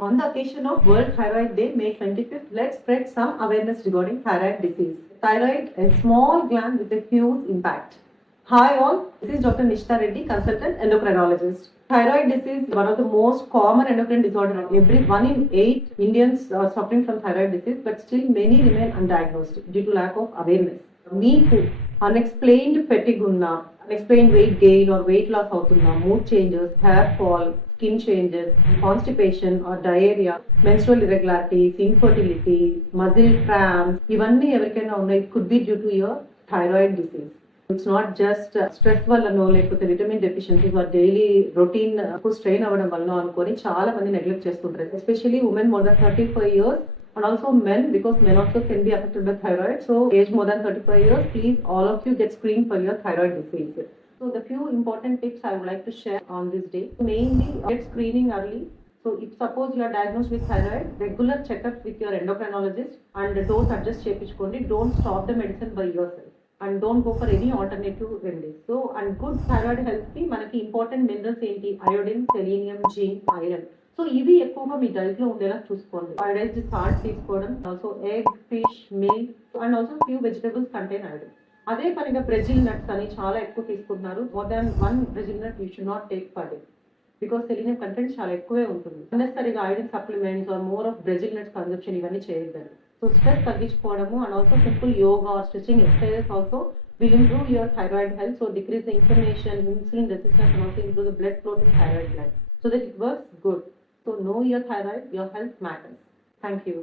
On the occasion of World Thyroid Day, May 25th, let's spread some awareness regarding thyroid disease. Thyroid, a small gland with a huge impact. Hi all, this is Dr. Nishita Reddy, consultant endocrinologist. Thyroid disease is one of the most common endocrine disorders. Every 1 in 8 Indians are suffering from thyroid disease, but still many remain undiagnosed due to lack of awareness. మీకు unexplained fatigue ఉన్నా, unexplained weight gain or weight loss అవుతున్నా, mood changes, hair fall, skin changes, constipation or diarrhea, menstrual irregularities, infertility, muscle cramps, ఇవన్నీ ఎవరికైనా ఉన్నాయి, it could be due to your thyroid disease. It's not just stress వల్లనో లేకపోతే vitamin deficiency or daily routine strain అవ్వడం వల్ల అనుకొని చాలా మంది నెగ్లెక్ట్ చేస్తుంటారు, especially women more than 35 years and also men, because men also can be affected by thyroid. So age more than 35 years, please all of you get screened for your thyroid disease. So the few important tips I would like to share on this day. Mainly get screening early. So if suppose you are diagnosed with thyroid, regular checkup with your endocrinologist and dose adjust చేయించుకోండి. Don't stop the medicine by yourself and don't go for any alternative remedies. So and good thyroid health కి మనకి important minerals ఏంటి, iodine, selenium, zinc, iron. So ఇవి ఎక్కువగా మీ diet లో ఉండేలా చూసుకోండి. అయోడైజ్డ్ సాల్ట్ తీసుకోవడం, also egg, fish, milk and also few vegetables contain iron. అదే పనిగా బ్రెజిల్ నట్స్ అని చాలా ఎక్కువ తీసుకుంటున్నారు. More than 1 Brazil nut you should not take per day, because selenium content చాలా ఎక్కువే ఉంటుంది. అన్నెసరిగా iron supplements or more of Brazil nuts consumption ఇవన్నీ చేయొద్దండి. సో స్ట్రెస్ తగ్గించుకోవడము and also simple yoga or stretching exercises also will improve your thyroid health, so decrease the inflammation, insulin resistance and also improve the blood flow to thyroid gland so that it works good. So know your thyroid, your health matters. Thank you.